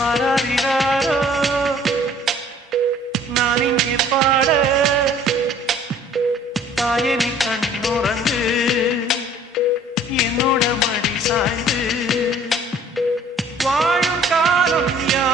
ஆராரிராரோ நான் இங்கே பாட தாயனி கண்ணுறங்கு என்னோட மடி சாய்ந்து வாழும் காலம் யா